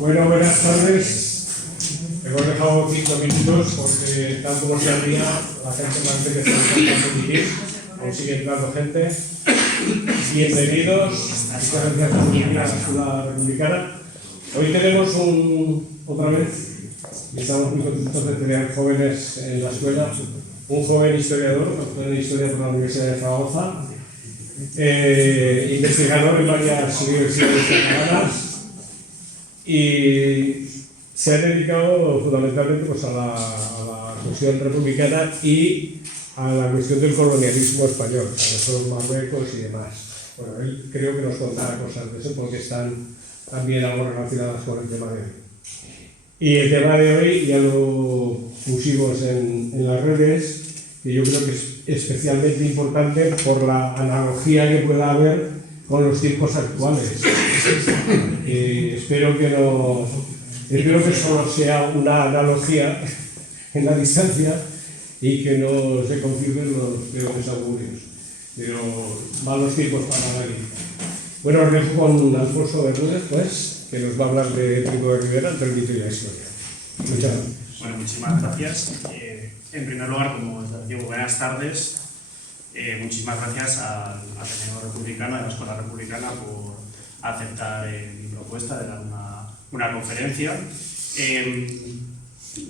Bueno, buenas tardes. Hemos dejado 5 minutos porque, tal como se abría, la gente parece que está intentando vivir. Aún sigue entrando gente. Bienvenidos. Muchas gracias por venir a la Ciudad Republicana. Hoy tenemos otra vez, y estamos muy contentos de tener jóvenes en la escuela. Un joven historiador, doctor en Historia por la Universidad de Zaragoza, investigador en varias universidades catalanas, y se ha dedicado fundamentalmente pues, a la cuestión republicana y a la cuestión del colonialismo español, a los Marruecos y demás. Bueno, él creo que nos contará cosas de eso porque están también algo relacionadas con el tema de hoy. Y el tema de hoy ya lo pusimos en las redes, que yo creo que es especialmente importante por la analogía que pueda haber con los tiempos actuales. Espero que solo sea una analogía en la distancia y que no se confirmen los peores augurios. Pero malos tiempos para nadie. Bueno, os dejo con Alfonso Bermúdez, pues, que nos va a hablar de Primo de Rivera, el mito y la historia. Muchas gracias. Bueno, muchísimas gracias. En primer lugar, como os digo, buenas tardes. Muchísimas gracias al Ateneo Republicano, a la Escuela Republicana, por aceptar mi propuesta de dar una conferencia.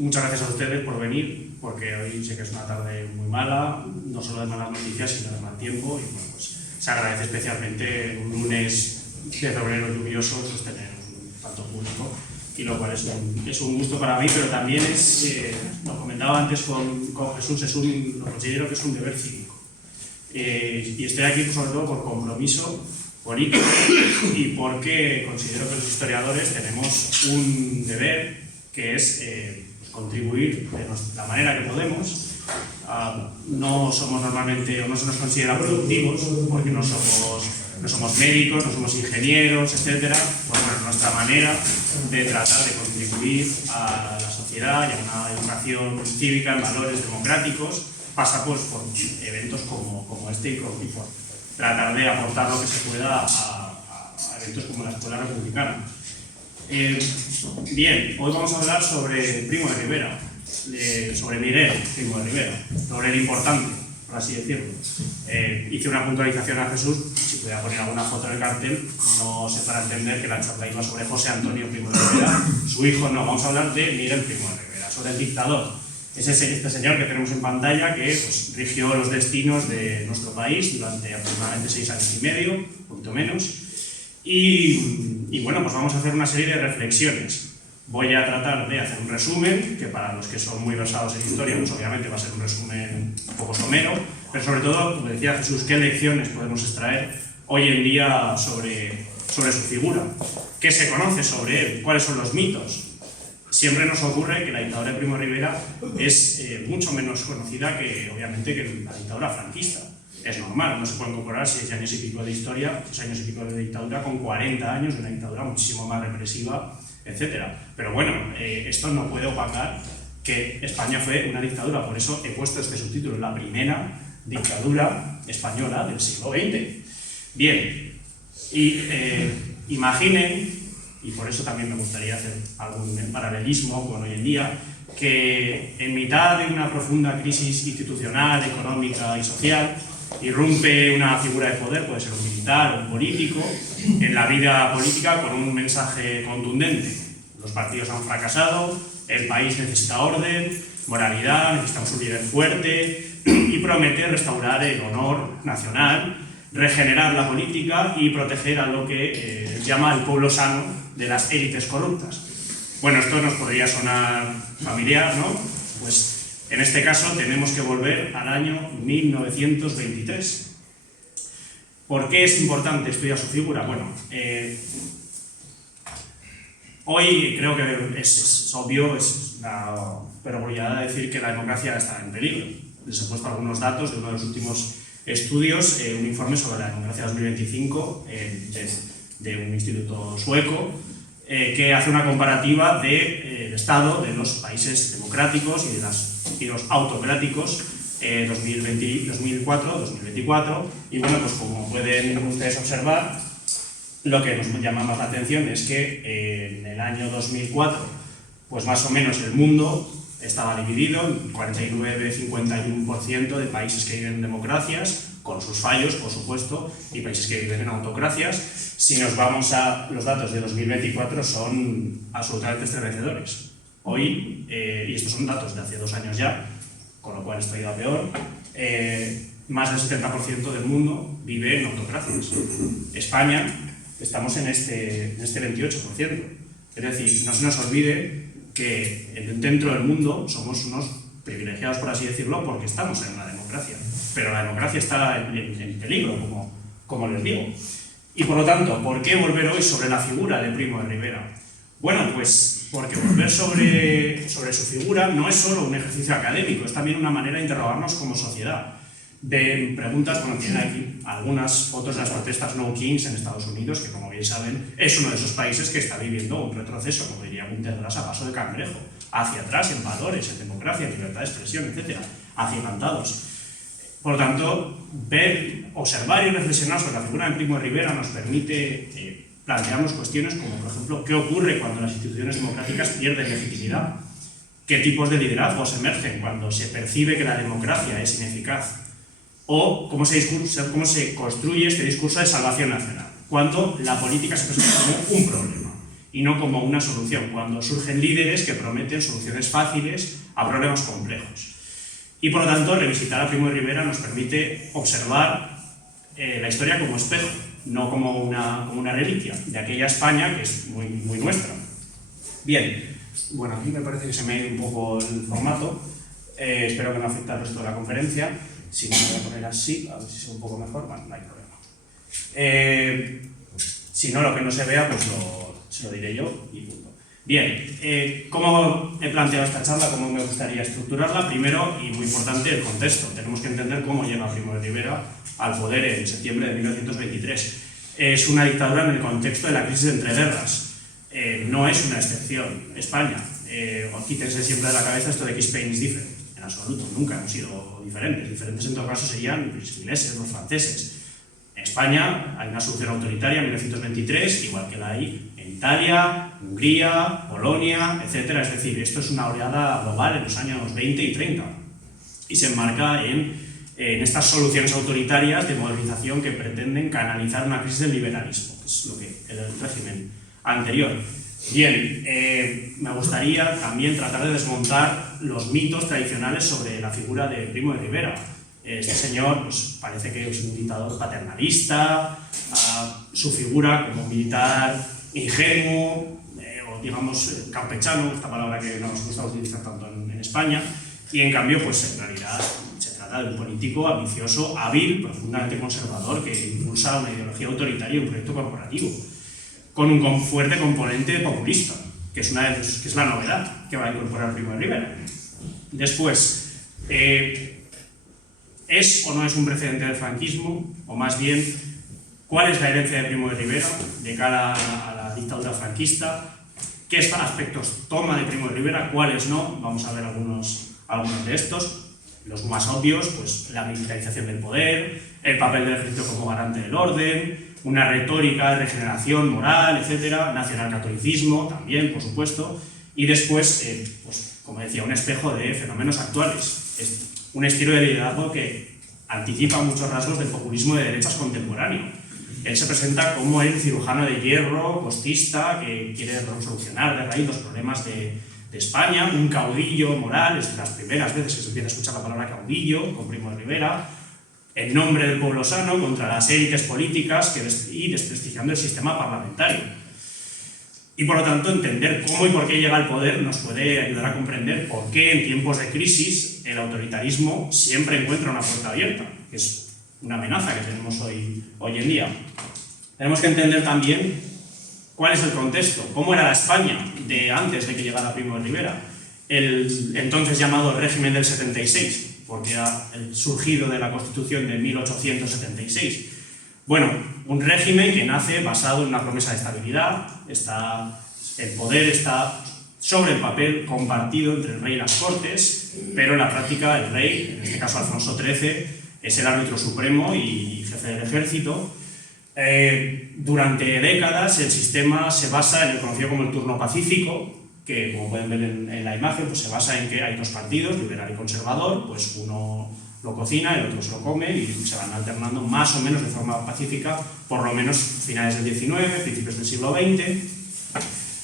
Muchas gracias a ustedes por venir, porque hoy sé que es una tarde muy mala, no solo de malas noticias, sino de mal tiempo, y bueno, pues se agradece especialmente un lunes de febrero lluvioso pues, tener tanto público, y lo cual es un gusto para mí, pero también lo comentaba antes con Jesús, lo considero que es un deber cívico. Y estoy aquí sobre todo por compromiso político y porque considero que los historiadores tenemos un deber que es contribuir de la manera que podemos. No somos normalmente, o no se nos considera productivos, porque no somos médicos, no somos ingenieros, etc. Pues bueno, nuestra manera de tratar de contribuir a la sociedad y a una educación cívica en valores democráticos pasa pues, por eventos como este y por tratar de aportar lo que se pueda a eventos como la Escuela Republicana. Bien, hoy vamos a hablar sobre Primo de Rivera, sobre Miguel Primo de Rivera, sobre el importante, por así decirlo. Hice una puntualización a Jesús, si pudiera poner alguna foto en el cartel, no sé, para entender que la charla iba sobre José Antonio Primo de Rivera, su hijo no, vamos a hablar de Miguel Primo de Rivera, sobre el dictador. Es este señor que tenemos en pantalla que pues, rigió los destinos de nuestro país durante aproximadamente 6 años y medio, un poquito menos. Y bueno, pues vamos a hacer una serie de reflexiones. Voy a tratar de hacer un resumen, que para los que son muy versados en historia, pues obviamente va a ser un resumen un poco somero, pero sobre todo, como decía Jesús, ¿qué lecciones podemos extraer hoy en día sobre su figura? ¿Qué se conoce sobre él? ¿Cuáles son los mitos? Siempre nos ocurre que la dictadura de Primo de Rivera es mucho menos conocida que, obviamente, que la dictadura franquista. Es normal, no se pueden comparar 6 años y pico de historia, 6 años y pico de dictadura con 40 años de una dictadura muchísimo más represiva, etc. Pero bueno, esto no puede opacar que España fue una dictadura, por eso he puesto este subtítulo, la primera dictadura española del siglo XX. Bien, y imaginen, y por eso también me gustaría hacer algún paralelismo con hoy en día, que en mitad de una profunda crisis institucional, económica y social, irrumpe una figura de poder, puede ser un militar o un político, en la vida política con un mensaje contundente. Los partidos han fracasado, el país necesita orden, moralidad, necesitamos un líder fuerte y promete restaurar el honor nacional, regenerar la política y proteger a lo que llama el pueblo sano de las élites corruptas. Bueno, esto nos podría sonar familiar, ¿no? Pues en este caso tenemos que volver al año 1923. ¿Por qué es importante estudiar su figura? Bueno, hoy creo que es obvio, es una perogrullada decir que la democracia está en peligro. Les he puesto algunos datos de uno de los últimos estudios, un informe sobre la democracia 2025 de un instituto sueco, que hace una comparativa del estado de los países democráticos y los autocráticos 2024, y bueno, pues como pueden ustedes observar, lo que nos llama más la atención es que en el año 2004, pues más o menos el mundo estaba dividido en 49-51% de países que viven en democracias, con sus fallos, por supuesto, y países que viven en autocracias. Si nos vamos a los datos de 2024, son absolutamente estremecedores. Hoy, y estos son datos de hace 2 años ya, con lo cual esto ha ido a peor, más del 70% del mundo vive en autocracias. España, estamos en este 28%. Es decir, no se nos olvide que dentro del mundo somos unos privilegiados, por así decirlo, porque estamos en una democracia. Pero la democracia está en peligro, como les digo. Y por lo tanto, ¿por qué volver hoy sobre la figura de Primo de Rivera? Bueno, pues porque volver sobre su figura no es solo un ejercicio académico, es también una manera de interrogarnos como sociedad. De preguntas, bueno, tienen aquí algunas fotos de las protestas No Kings en Estados Unidos, que como bien saben es uno de esos países que está viviendo un retroceso, como diría Gunter Grass, a paso de cangrejo, hacia atrás en valores, en democracia, en libertad de expresión, etc., agigantados. Por lo tanto, ver, observar y reflexionar sobre la figura de Primo de Rivera nos permite plantearnos cuestiones como, por ejemplo, ¿qué ocurre cuando las instituciones democráticas pierden legitimidad? ¿Qué tipos de liderazgos emergen cuando se percibe que la democracia es ineficaz? O cómo se construye este discurso de salvación nacional, cuando la política se presenta como un problema y no como una solución, cuando surgen líderes que prometen soluciones fáciles a problemas complejos. Y por lo tanto, revisitar a Primo de Rivera nos permite observar la historia como espejo, no como una reliquia de aquella España que es muy, muy nuestra. Bien, bueno, aquí me parece que se me ha ido un poco el formato, espero que no afecte al resto de la conferencia. Si no, me voy a poner así, a ver si se ve un poco mejor. Bueno, no hay problema. Si no, lo que no se vea, pues se lo diré yo y punto. Bien, ¿cómo he planteado esta charla? ¿Cómo me gustaría estructurarla? Primero, y muy importante, el contexto. Tenemos que entender cómo llega Primo de Rivera al poder en septiembre de 1923. Es una dictadura en el contexto de la crisis de entreguerras. No es una excepción. España, quítense siempre de la cabeza esto de que Spain is different. En absoluto, nunca hemos sido diferentes. Diferentes en todo caso serían los ingleses, los franceses. En España hay una solución autoritaria en 1923, igual que la hay en Italia, Hungría, Polonia, etc. Es decir, esto es una oleada global en los años 20 y 30 y se enmarca en estas soluciones autoritarias de modernización que pretenden canalizar una crisis del liberalismo, que es lo que el régimen anterior. Bien, me gustaría también tratar de desmontar los mitos tradicionales sobre la figura de Primo de Rivera. Este señor pues, parece que es un dictador paternalista, su figura como militar ingenuo, o digamos campechano, esta palabra que no nos gusta utilizar tanto en España, y en cambio, pues en realidad se trata de un político ambicioso, hábil, profundamente conservador, que impulsa una ideología autoritaria y un proyecto corporativo, con un fuerte componente populista, que es la novedad que va a incorporar Primo de Rivera. Después, ¿es o no es un precedente del franquismo? O más bien, ¿cuál es la herencia de Primo de Rivera de cara a la dictadura franquista? ¿Qué aspectos toma de Primo de Rivera? ¿Cuáles no? Vamos a ver algunos de estos. Los más obvios, pues la militarización del poder, el papel del ejército como garante del orden, una retórica de regeneración moral, etcétera, nacionalcatolicismo también, por supuesto, y después, pues, como decía, un espejo de fenómenos actuales. Es un estilo de liderazgo que anticipa muchos rasgos del populismo de derechas contemporáneo. Él se presenta como el cirujano de hierro, costista, que quiere solucionar de raíz los problemas de España, un caudillo moral, es de las primeras veces que se empieza a escuchar la palabra caudillo, con Primo de Rivera, en nombre del pueblo sano, contra las élites políticas y desprestigiando el sistema parlamentario. Y por lo tanto, entender cómo y por qué llega al poder nos puede ayudar a comprender por qué en tiempos de crisis el autoritarismo siempre encuentra una puerta abierta, que es una amenaza que tenemos hoy en día. Tenemos que entender también cuál es el contexto, cómo era la España de antes de que llegara Primo de Rivera, el entonces llamado régimen del 76, porque era el surgido de la Constitución de 1876. Bueno, un régimen que nace basado en una promesa de estabilidad, el poder está sobre el papel compartido entre el rey y las cortes, pero en la práctica el rey, en este caso Alfonso XIII, es el árbitro supremo y jefe del ejército, Durante décadas el sistema se basa en el conocido como el turno pacífico, que como pueden ver en la imagen, pues se basa en que hay dos partidos, liberal y conservador, pues uno lo cocina, el otro se lo come y se van alternando más o menos de forma pacífica, por lo menos finales del XIX, principios del siglo XX.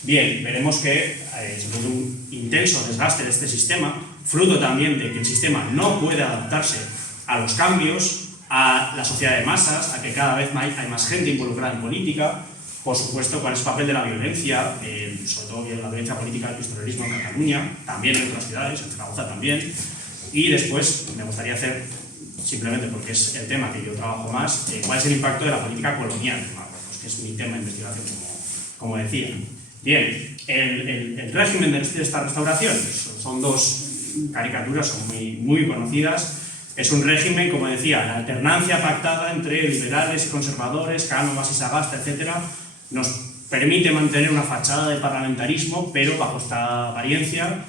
Bien, veremos que se produce un intenso desgaste de este sistema, fruto también de que el sistema no puede adaptarse a los cambios, a la sociedad de masas, a que cada vez hay más gente involucrada en política. Por supuesto, cuál es el papel de la violencia, sobre todo la violencia política del pistolerismo en Cataluña, también en otras ciudades, en Zaragoza también. Y después me gustaría hacer, simplemente porque es el tema que yo trabajo más, cuál es el impacto de la política colonial en Marruecos, que es mi tema de investigación, como decía. Bien, el régimen de esta restauración, son dos caricaturas, son muy conocidas. Es un régimen, como decía, la alternancia pactada entre liberales y conservadores, Cánovas y Sagasta, etc., nos permite mantener una fachada de parlamentarismo, pero bajo esta apariencia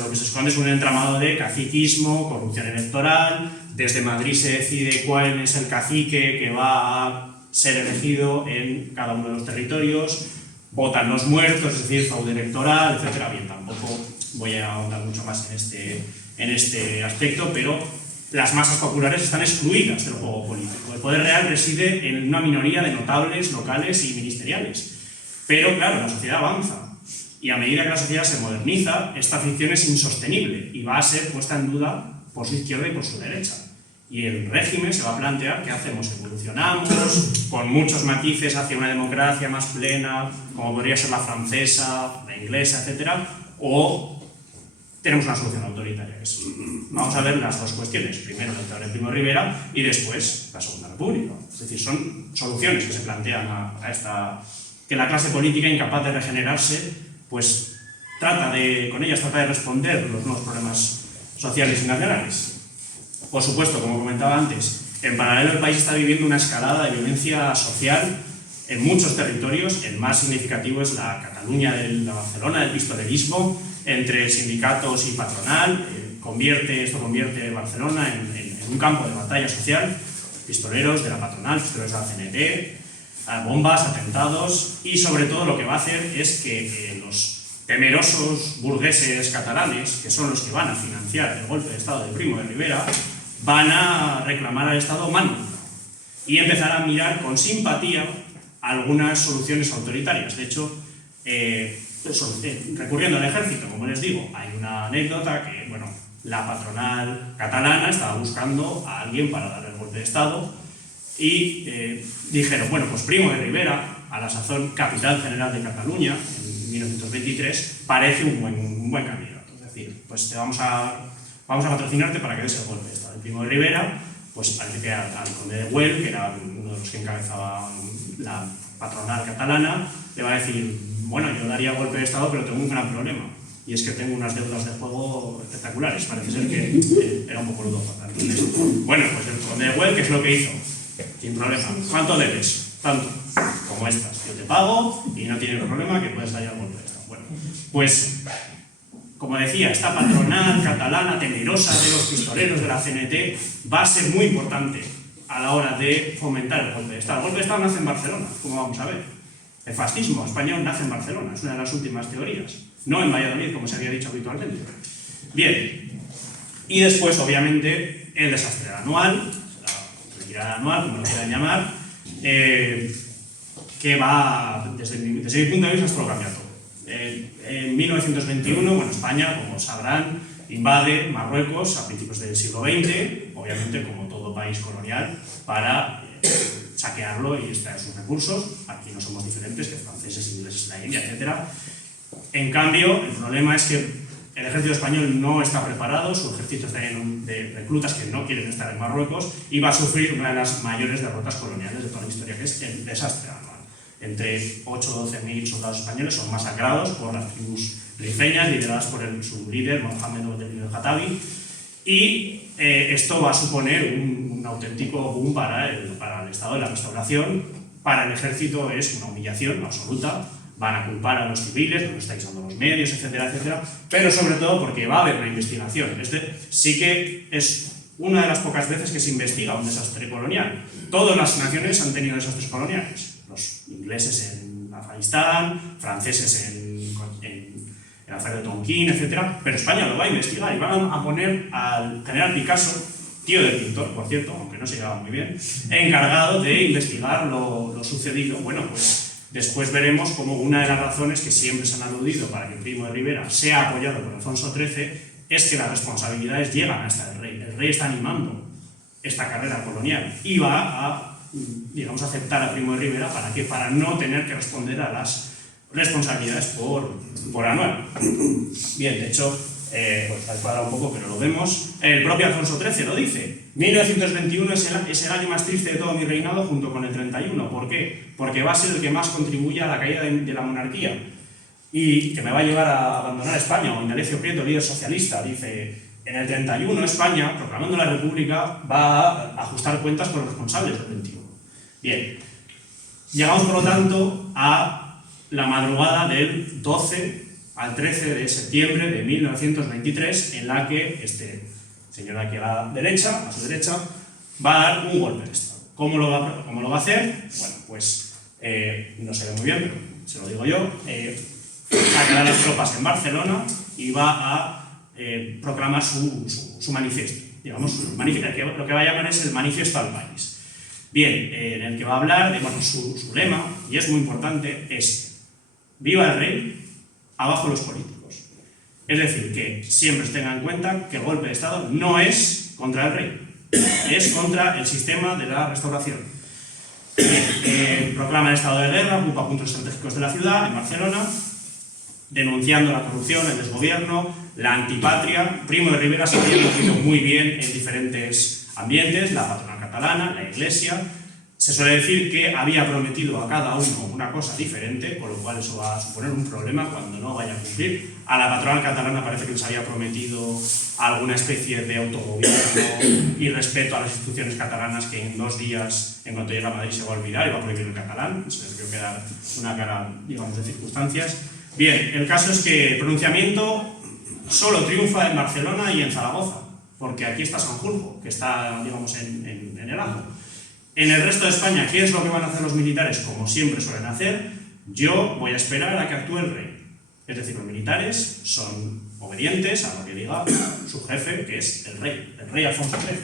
lo que se esconde es un entramado de caciquismo, corrupción electoral. Desde Madrid se decide cuál es el cacique que va a ser elegido en cada uno de los territorios, votan los muertos, es decir, fraude electoral, etc. Bien, tampoco voy a ahondar mucho más en este aspecto, pero las masas populares están excluidas del juego político. El poder real reside en una minoría de notables locales y ministeriales. Pero, claro, la sociedad avanza. Y a medida que la sociedad se moderniza, esta ficción es insostenible y va a ser puesta en duda por su izquierda y por su derecha. Y el régimen se va a plantear qué hacemos. Evolucionamos con muchos matices hacia una democracia más plena, como podría ser la francesa, la inglesa, etc. O tenemos una solución autoritaria. Vamos a ver las dos cuestiones. Primero la dictadura de Primo de Rivera y después la Segunda República. Es decir, son soluciones que se plantean a esta... que la clase política, incapaz de regenerarse, pues con ellas trata de responder los nuevos problemas sociales y nacionales. Por supuesto, como comentaba antes, en paralelo el país está viviendo una escalada de violencia social en muchos territorios. El más significativo es la Cataluña de Barcelona, del pistolerismo entre sindicatos y patronal. Esto convierte Barcelona en un campo de batalla social. Pistoleros de la patronal, pistoleros de la CNT, bombas, atentados, y sobre todo lo que va a hacer es que los temerosos burgueses catalanes, que son los que van a financiar el golpe de Estado de Primo de Rivera, van a reclamar al Estado mano y empezar a mirar con simpatía algunas soluciones autoritarias. De hecho, recurriendo al ejército, como les digo, hay una anécdota que, bueno, la patronal catalana estaba buscando a alguien para dar el golpe de Estado y dijeron, bueno, pues Primo de Rivera, a la sazón capital general de Cataluña, en 1923, parece un buen candidato. Es decir, pues vamos a patrocinarte para que des el golpe de Estado. El Primo de Rivera, pues parece que al conde de Güell, que era uno de los que encabezaba la patronal catalana, le va a decir, bueno, yo daría golpe de Estado, pero tengo un gran problema, y es que tengo unas deudas de juego espectaculares. Parece ser que era un poco ludópata. Bueno, pues el conde de Güell, ¿qué es lo que hizo? Sin problema. ¿Cuánto debes? Tanto. Como estas. Yo te pago y no tienes problema que puedes dar el golpe de Estado. Bueno, pues, como decía, esta patronal catalana temerosa de los pistoleros de la CNT va a ser muy importante a la hora de fomentar el golpe de Estado. El golpe de Estado nace en Barcelona, como vamos a ver. El fascismo español nace en Barcelona, es una de las últimas teorías. No en Valladolid, como se había dicho habitualmente. Bien. Y después, obviamente, el desastre anual, la retirada anual, como lo quieran llamar, que va, desde mi punto de vista, esto lo cambia todo. En 1921, bueno, España, como sabrán, invade Marruecos a principios del siglo XX, obviamente como todo país colonial, para saquearlo y extraer sus recursos. Aquí no somos diferentes que franceses, ingleses, la India, etc. En cambio, el problema es que el ejército español no está preparado, su ejército está lleno de reclutas que no quieren estar en Marruecos y va a sufrir una de las mayores derrotas coloniales de toda la historia, que es el desastre anual. Entre 8 o 12.000 soldados españoles son masacrados por las tribus rifeñas lideradas por su líder, Mohamed el Khattabi, y esto va a suponer un auténtico boom para el Estado de la Restauración. Para el ejército es una humillación absoluta. Van a culpar a los civiles, no estáis dando los medios, etcétera, etcétera, pero sobre todo porque va a haber una investigación. Sí que es una de las pocas veces que se investiga un desastre colonial. Todas las naciones han tenido desastres coloniales. Los ingleses en Afganistán, franceses en el affaire de Tonkin, etc. Pero España lo va a investigar y van a poner al general Picasso, tío del pintor, por cierto, aunque no se llevaba muy bien, encargado de investigar lo sucedido. Bueno, pues después veremos como una de las razones que siempre se han aludido para que Primo de Rivera sea apoyado por Alfonso XIII es que las responsabilidades llegan hasta el rey. El rey está animando esta carrera colonial y va a, digamos, aceptar a Primo de Rivera ¿para qué? Para no tener que responder a las responsabilidades por anual. Bien, de hecho, pues ha cuadrado un poco, pero lo vemos. El propio Alfonso XIII lo dice. 1921 es el año más triste de todo mi reinado junto con el 31. ¿Por qué? Porque va a ser el que más contribuye a la caída de la monarquía y que me va a llevar a abandonar España. O Indalecio Prieto, líder socialista, dice: en el 31 España, proclamando la República, va a ajustar cuentas con los responsables del 21. Bien, llegamos por lo tanto a la madrugada del 12 al 13 de septiembre de 1923, en la que este señor de aquí a la derecha, a su derecha, va a dar un golpe de Estado. ¿Cómo lo va a hacer? Bueno, pues no se ve muy bien, pero se lo digo yo. Sacará las tropas en Barcelona y va a proclamar su manifiesto. Digamos, lo que va a llamar es el Manifiesto al País. Bien, en el que va a hablar de, bueno, su lema, y es muy importante, es: viva el rey, abajo los políticos. Es decir, que siempre tengan en cuenta que el golpe de Estado no es contra el rey, es contra el sistema de la restauración. Proclama el estado de guerra, ocupa puntos estratégicos de la ciudad, en Barcelona, denunciando la corrupción, el desgobierno, la antipatria. Primo de Rivera se había movido muy bien en diferentes ambientes, la patronal catalana, la iglesia. Se suele decir que había prometido a cada uno una cosa diferente, con lo cual eso va a suponer un problema cuando no vaya a cumplir. A la patronal catalana parece que les había prometido alguna especie de autogobierno y respeto a las instituciones catalanas que en 2 días, en cuanto llegue a Madrid, se va a olvidar y va a prohibir el catalán. Se les debió quedar una cara, digamos, de circunstancias. Bien, el caso es que el pronunciamiento solo triunfa en Barcelona y en Zaragoza, porque aquí está Sanjurjo, que está, digamos, en el ajo. En el resto de España, ¿qué es lo que van a hacer los militares? Como siempre suelen hacer, yo voy a esperar a que actúe el rey. Es decir, los militares son obedientes a lo que diga su jefe, que es el rey Alfonso XIII.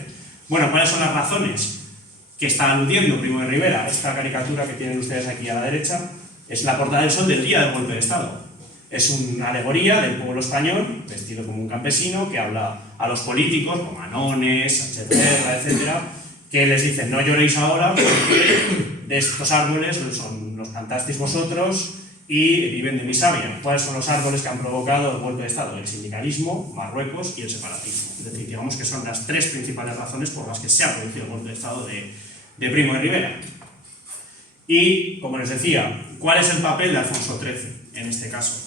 Bueno, ¿cuáles son las razones que está aludiendo Primo de Rivera? Esta caricatura que tienen ustedes aquí a la derecha es la portada del Sol del día del golpe de Estado. Es una alegoría del pueblo español, vestido como un campesino, que habla a los políticos, como Anones, Sánchez Guerra, etcétera, que les dicen: no lloréis ahora porque de estos árboles los plantasteis vosotros y viven de mi savia. ¿Cuáles son los árboles que han provocado el golpe de Estado? El sindicalismo, Marruecos y el separatismo. Es decir, digamos que son las 3 principales razones por las que se ha producido el golpe de Estado de Primo de Rivera. Y, como les decía, ¿cuál es el papel de Alfonso XIII en este caso?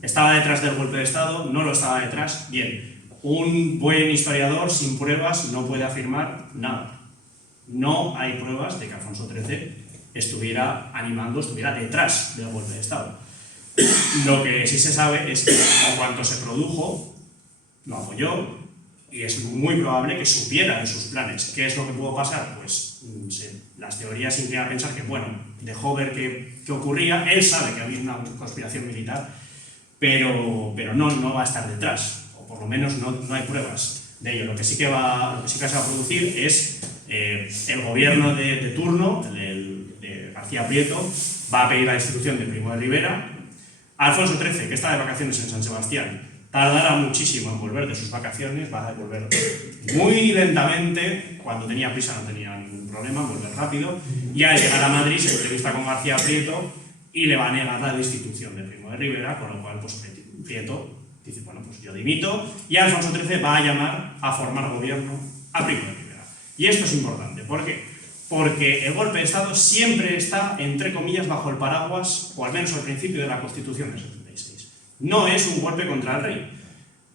¿Estaba detrás del golpe de Estado? ¿No lo estaba detrás? Bien, un buen historiador sin pruebas no puede afirmar nada. No hay pruebas de que Alfonso XIII estuviera animando, estuviera detrás del golpe de Estado. Lo que sí se sabe es que en cuanto se produjo, lo apoyó y es muy probable que supiera de sus planes. ¿Qué es lo que pudo pasar? Pues las teorías inclinan a pensar que, bueno, dejó ver qué ocurría. Él sabe que había una conspiración militar, pero no va a estar detrás, o por lo menos no hay pruebas de ello. Lo que sí que se va a producir es el gobierno de turno, de García Prieto, va a pedir la destitución de Primo de Rivera. Alfonso XIII, que está de vacaciones en San Sebastián, tardará muchísimo en volver de sus vacaciones, va a volver muy lentamente. Cuando tenía prisa no tenía ningún problema en volver rápido, y al llegar a Madrid se entrevista con García Prieto y le va a negar la destitución de Primo de Rivera, con lo cual pues Prieto dice: bueno, pues yo dimito, y Alfonso XIII va a llamar a formar gobierno a Primo de Rivera. Y esto es importante, ¿por qué? Porque el golpe de Estado siempre está, entre comillas, bajo el paraguas, o al menos al principio, de la Constitución del 76. No es un golpe contra el rey,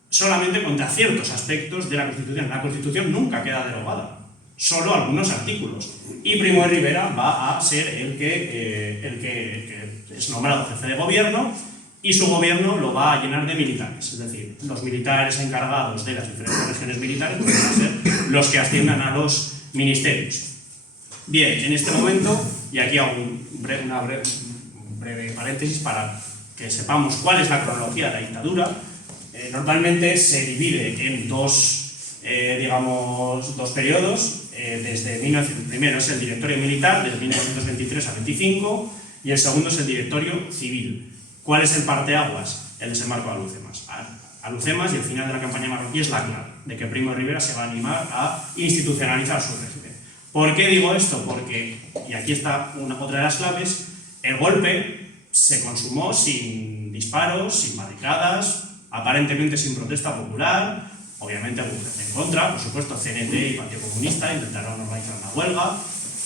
solamente contra ciertos aspectos de la Constitución. La Constitución nunca queda derogada, solo algunos artículos. Y Primo de Rivera va a ser el que es nombrado jefe de gobierno y su gobierno lo va a llenar de militares, es decir, los militares encargados de las diferentes regiones militares van a ser los que asciendan a los ministerios. Bien, en este momento, y aquí hago un breve paréntesis para que sepamos cuál es la cronología de la dictadura. Normalmente se divide en dos periodos. El primero es el directorio militar, desde 1923 a 25, y el segundo es el directorio civil. ¿Cuál es el parteaguas? El desembarco de Alhucemas. Alhucemas, y el final de la campaña marroquí es la clave de que Primo de Rivera se va a animar a institucionalizar su régimen. ¿Por qué digo esto? Porque, y aquí está otra de las claves, el golpe se consumó sin disparos, sin barricadas, aparentemente sin protesta popular. Obviamente hubo gente en contra, por supuesto, CNT y Partido Comunista intentaron organizar una huelga,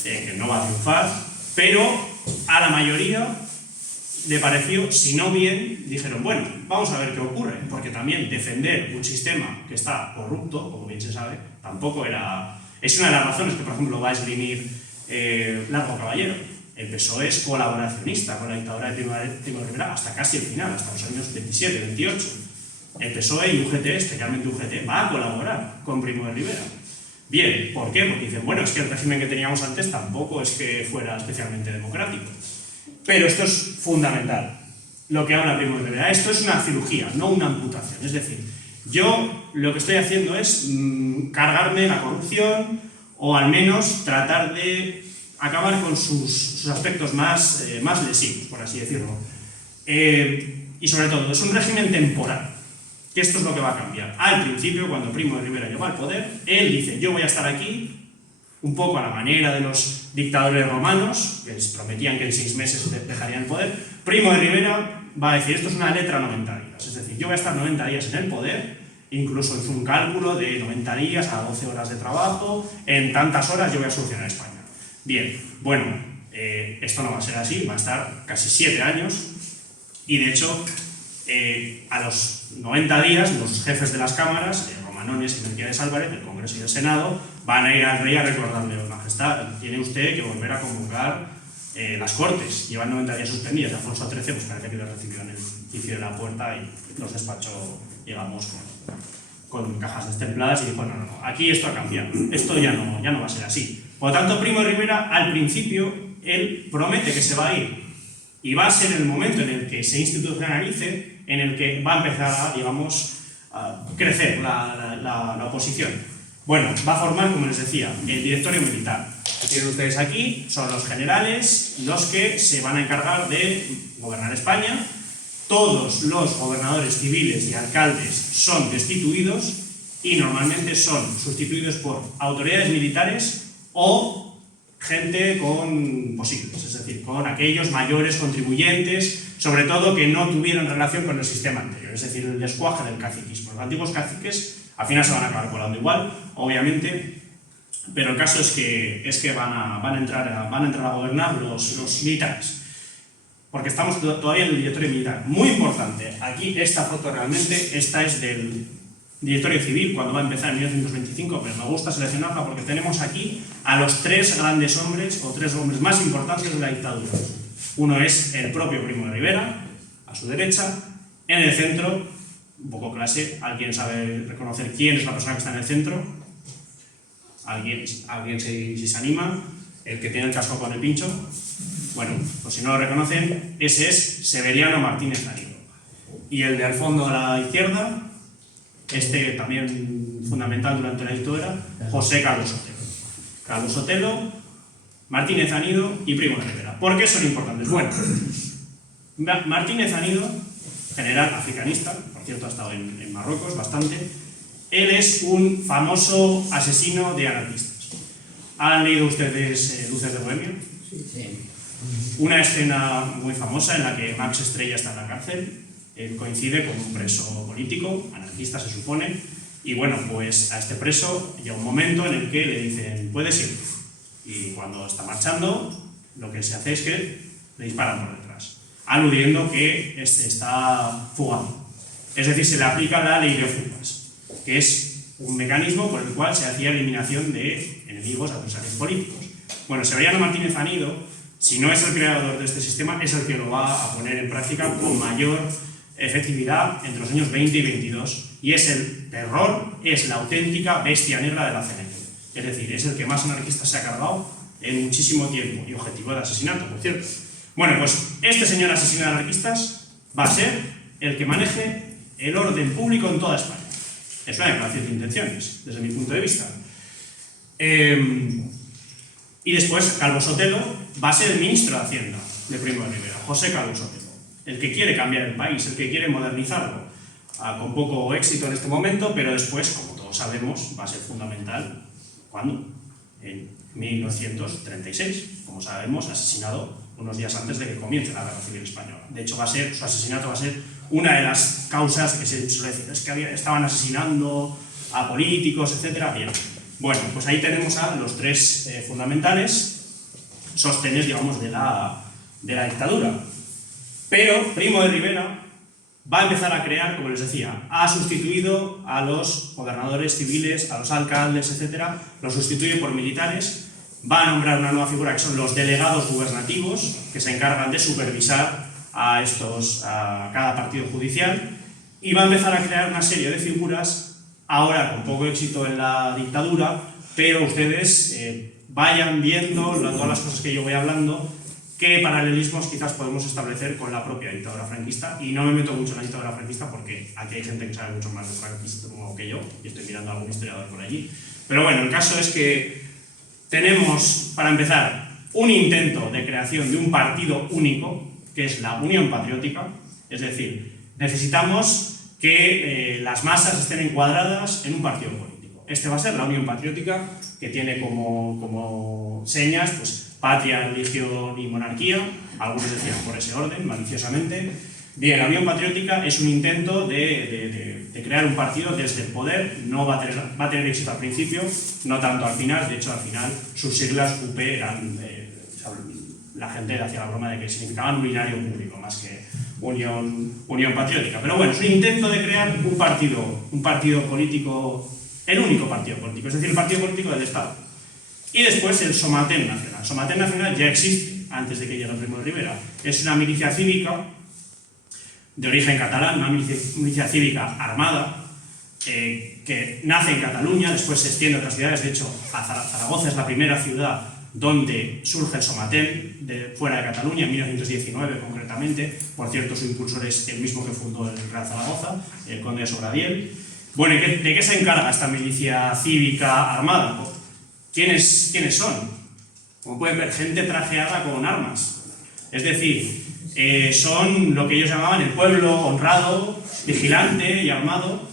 que no va a triunfar, pero a la mayoría le pareció, si no bien, dijeron, bueno, vamos a ver qué ocurre, porque también defender un sistema que está corrupto, como bien se sabe, tampoco era... Es una de las razones que, por ejemplo, va a esgrimir Largo Caballero. El PSOE es colaboracionista con la dictadura de Primo de Rivera hasta casi el final, hasta los años 27, 28. El PSOE y UGT, especialmente UGT, va a colaborar con Primo de Rivera. Bien, ¿por qué? Porque dicen, bueno, es que el régimen que teníamos antes tampoco es que fuera especialmente democrático. Pero esto es fundamental, lo que habla Primo de Rivera. Esto es una cirugía, no una amputación. Es decir, yo lo que estoy haciendo es cargarme la corrupción, o al menos tratar de acabar con sus aspectos más lesivos, por así decirlo. Y sobre todo, es un régimen temporal, que esto es lo que va a cambiar. Al principio, cuando Primo de Rivera llegó al poder, él dice, yo voy a estar aquí, un poco a la manera de los dictadores romanos, que les prometían que en 6 meses dejarían el poder. Primo de Rivera va a decir, esto es una letra 90 días, es decir, yo voy a estar 90 días en el poder, incluso hizo un cálculo de 90 días a 12 horas de trabajo, en tantas horas yo voy a solucionar España. Bien, bueno, esto no va a ser así, va a estar casi 7 años, y de hecho, a los 90 días, los jefes de las cámaras, Romanones y Melquiades Álvarez, del Congreso y del Senado, van a ir al rey a recordarle, Majestad, tiene usted que volver a convocar las Cortes. Llevan 90 días suspendidas. Alfonso XIII pues parece que lo recibió en el inicio de la puerta y los despachó, digamos, con cajas destempladas y dijo, no, aquí esto ha cambiado, esto ya no va a ser así. Por lo tanto, Primo de Rivera, al principio, él promete que se va a ir y va a ser el momento en el que se institucionalice, en el que va a empezar a, digamos, a crecer la oposición. Bueno, va a formar, como les decía, el directorio militar. Lo tienen ustedes aquí, son los generales los que se van a encargar de gobernar España. Todos los gobernadores civiles y alcaldes son destituidos y normalmente son sustituidos por autoridades militares o gente con posibles, es decir, con aquellos mayores contribuyentes, sobre todo que no tuvieron relación con el sistema anterior, es decir, el descuaje del caciquismo. Los antiguos caciques al final se van a acabar colando igual, obviamente, pero el caso es que van a entrar a gobernar los militares. Porque estamos todavía en el directorio militar. Muy importante, aquí esta foto realmente, esta es del directorio civil, cuando va a empezar en 1925, pero me gusta seleccionarla porque tenemos aquí a los 3 grandes hombres, o 3 hombres más importantes de la dictadura. Uno es el propio Primo de Rivera, a su derecha, en el centro, un poco clase, ¿alguien sabe reconocer quién es la persona que está en el centro? ¿Alguien si se anima? ¿El que tiene el casco con el pincho? Bueno, pues si no lo reconocen, ese es Severiano Martínez Zanido. Y el de al fondo a la izquierda, este también fundamental durante la dictadura, José Carlos Sotelo. Carlos Sotelo, Martínez Zanido y Primo de Rivera. ¿Por qué son importantes? Bueno, Martínez Zanido, general africanista, por cierto ha estado en Marruecos bastante, él es un famoso asesino de anarquistas. ¿Han leído ustedes Luces de Bohemia? Sí. Una escena muy famosa en la que Max Estrella está en la cárcel, él coincide con un preso político, anarquista se supone, y bueno, pues a este preso llega un momento en el que le dicen, puedes ir. Y cuando está marchando, lo que se hace es que le disparan por detrás, aludiendo que este está fugando. Es decir, se le aplica la ley de fugas, que es un mecanismo por el cual se hacía eliminación de enemigos, adversarios políticos. Bueno, Severiano Martínez Zanido si no es el creador de este sistema, es el que lo va a poner en práctica con mayor efectividad entre los años 20 y 22. Y es el terror, es la auténtica bestia negra de la CNT. Es decir, es el que más anarquistas se ha cargado en muchísimo tiempo y objetivo de asesinato, por cierto. Bueno, pues este señor asesino de anarquistas va a ser el que maneje el orden público en toda España. Es una declaración de intenciones, desde mi punto de vista. Y después Calvo Sotelo va a ser el ministro de Hacienda de Primo de Rivera, José Calvo Sotelo, el que quiere cambiar el país, el que quiere modernizarlo, con poco éxito en este momento, pero después, como todos sabemos, va a ser fundamental. ¿Cuándo? En 1936, como sabemos, asesinado unos días antes de que comience la Guerra Civil Española. De hecho, su asesinato va a ser una de las causas que se suele decir, es que estaban asesinando a políticos, etc. Bien. Bueno, pues ahí tenemos a los tres fundamentales sostenes, digamos, de la dictadura. Pero Primo de Rivera va a empezar a crear, como les decía, ha sustituido a los gobernadores civiles, a los alcaldes, etc. Los sustituye por militares. Va a nombrar una nueva figura que son los delegados gubernativos, que se encargan de supervisar a cada partido judicial, y va a empezar a crear una serie de figuras, ahora con poco éxito en la dictadura, pero ustedes vayan viendo todas las cosas que yo voy hablando, qué paralelismos quizás podemos establecer con la propia dictadura franquista. Y no me meto mucho en la dictadura franquista porque aquí hay gente que sabe mucho más de franquismo que yo, y estoy mirando a algún historiador por allí. Pero bueno, el caso es que tenemos, para empezar, un intento de creación de un partido único, que es la Unión Patriótica. Es decir, necesitamos que las masas estén encuadradas en un partido político. Este va a ser la Unión Patriótica, que tiene como señas, pues, patria, religión y monarquía. Algunos decían por ese orden, maliciosamente. Bien, la Unión Patriótica es un intento de crear un partido desde el poder. No va a tener éxito al principio, no tanto al final. De hecho, al final sus siglas UP eran, la gente hacía la broma de que significaban unitario público más que Unión Patriótica. Pero bueno, es un intento de crear un partido político, el único partido político, es decir, el partido político del Estado. Y después el Somaten Nacional. Somaten Nacional ya existe antes de que llegue Primo de Rivera. Es una milicia cívica de origen catalán, una milicia cívica armada, que nace en Cataluña, después se extiende a otras ciudades. De hecho, Zaragoza es la primera ciudad donde surge el Somaten, fuera de Cataluña, en 1919 concretamente. Por cierto, su impulsor es el mismo que fundó el Real Zaragoza, el conde de Sobradiel. Bueno, ¿de qué se encarga esta milicia cívica armada? ¿Quiénes son? Como pueden ver, gente trajeada con armas. Es decir, son lo que ellos llamaban el pueblo honrado, vigilante y armado,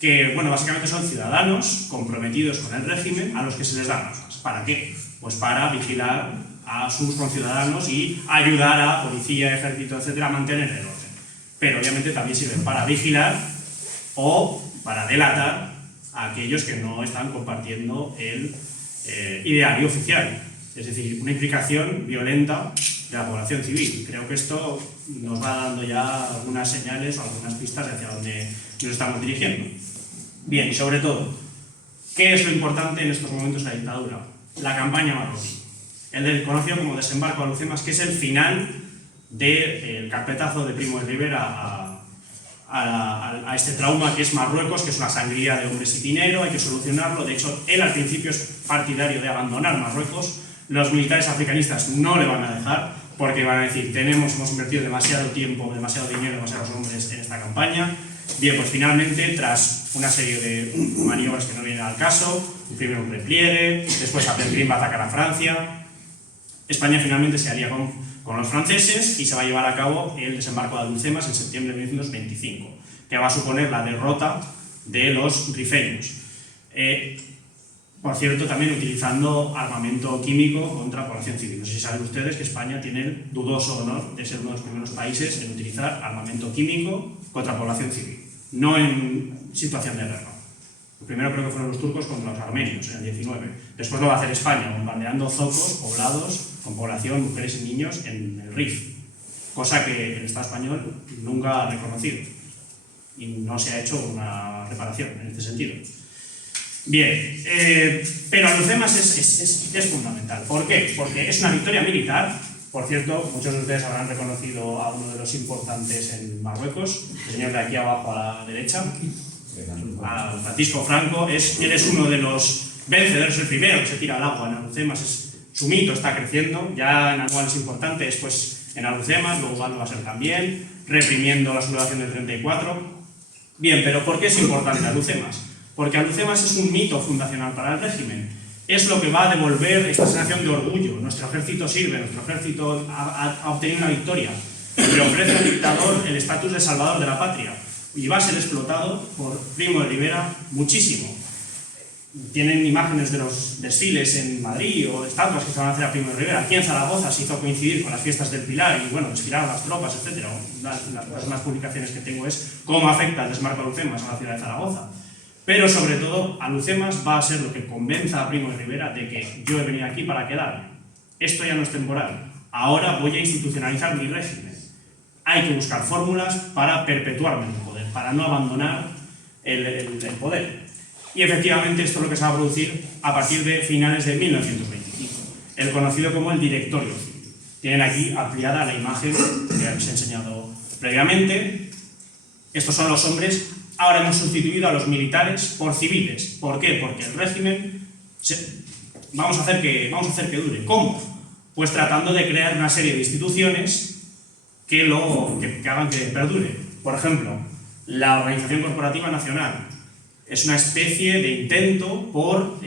que, bueno, básicamente son ciudadanos comprometidos con el régimen a los que se les dan armas. ¿Para qué? Pues para vigilar a sus conciudadanos y ayudar a policía, ejército, etcétera, a mantener el orden. Pero obviamente también sirven para vigilar o para delatar a aquellos que no están compartiendo el ideario oficial. Es decir, una implicación violenta de la población civil. Creo que esto nos va dando ya algunas señales o algunas pistas de hacia dónde nos estamos dirigiendo. Bien, y sobre todo, ¿qué es lo importante en estos momentos de la dictadura? La campaña marroquí. El conocido como desembarco de Alhucemas, que es el final del carpetazo de Primo de Rivera a este trauma que es Marruecos, que es una sangría de hombres y dinero. Hay que solucionarlo. De hecho, él al principio es partidario de abandonar Marruecos. Los militares africanistas no le van a dejar, porque van a decir, hemos invertido demasiado tiempo, demasiado dinero, demasiados hombres en esta campaña. Bien, pues finalmente, tras una serie de maniobras que no vienen al caso, primero un repliegue, después Abdelkrim va a atacar a Francia, España finalmente se alía con los franceses y se va a llevar a cabo el desembarco de Alhucemas en septiembre de 1925, que va a suponer la derrota de los rifeños. Por cierto, también utilizando armamento químico contra población civil. No sé si saben ustedes que España tiene el dudoso honor de ser uno de los primeros países en utilizar armamento químico contra población civil, no en situación de guerra. Lo primero creo que fueron los turcos contra los armenios en el 19. Después lo va a hacer España, bombardeando zocos poblados con población, mujeres y niños en el Rif, cosa que el Estado español nunca ha reconocido y no se ha hecho una reparación en este sentido. Bien, pero Alhucemas es fundamental. ¿Por qué? Porque es una victoria militar Por cierto, muchos de ustedes habrán reconocido a uno de los importantes en Marruecos, el señor de aquí abajo a la derecha, a Francisco Franco. Él es uno de los vencedores, el primero que se tira al agua en Alhucemas. Su mito está creciendo, ya en Anual es importante, después en Alhucemas, luego va a ser también, reprimiendo la sublevación del 34. Bien, pero ¿por qué es importante Alhucemas? Porque Alhucemas es un mito fundacional para el régimen. Es lo que va a devolver esta sensación de orgullo. Nuestro ejército sirve, nuestro ejército ha obtenido una victoria. Le ofrece al dictador el estatus de salvador de la patria. Y va a ser explotado por Primo de Rivera muchísimo. Tienen imágenes de los desfiles en Madrid o estatuas que se van a hacer a Primo de Rivera. Aquí en Zaragoza se hizo coincidir con las fiestas del Pilar y, bueno, desfilaron las tropas, etc. Las más publicaciones que tengo es cómo afecta el desmarco de Alhucemas a la ciudad de Zaragoza. Pero, sobre todo, Alhucemas va a ser lo que convenza a Primo de Rivera de que yo he venido aquí para quedarme. Esto ya no es temporal. Ahora voy a institucionalizar mi régimen. Hay que buscar fórmulas para perpetuarme en el poder, para no abandonar el poder. Y efectivamente esto es lo que se va a producir a partir de finales de 1925, el conocido como el Directorio Civil. Tienen aquí ampliada la imagen que habéis enseñado previamente. Estos son los hombres. Ahora hemos sustituido a los militares por civiles. ¿Por qué? Porque el régimen vamos a hacer que dure. ¿Cómo? Pues tratando de crear una serie de instituciones que hagan que perdure. Por ejemplo, la Organización Corporativa Nacional es una especie de intento por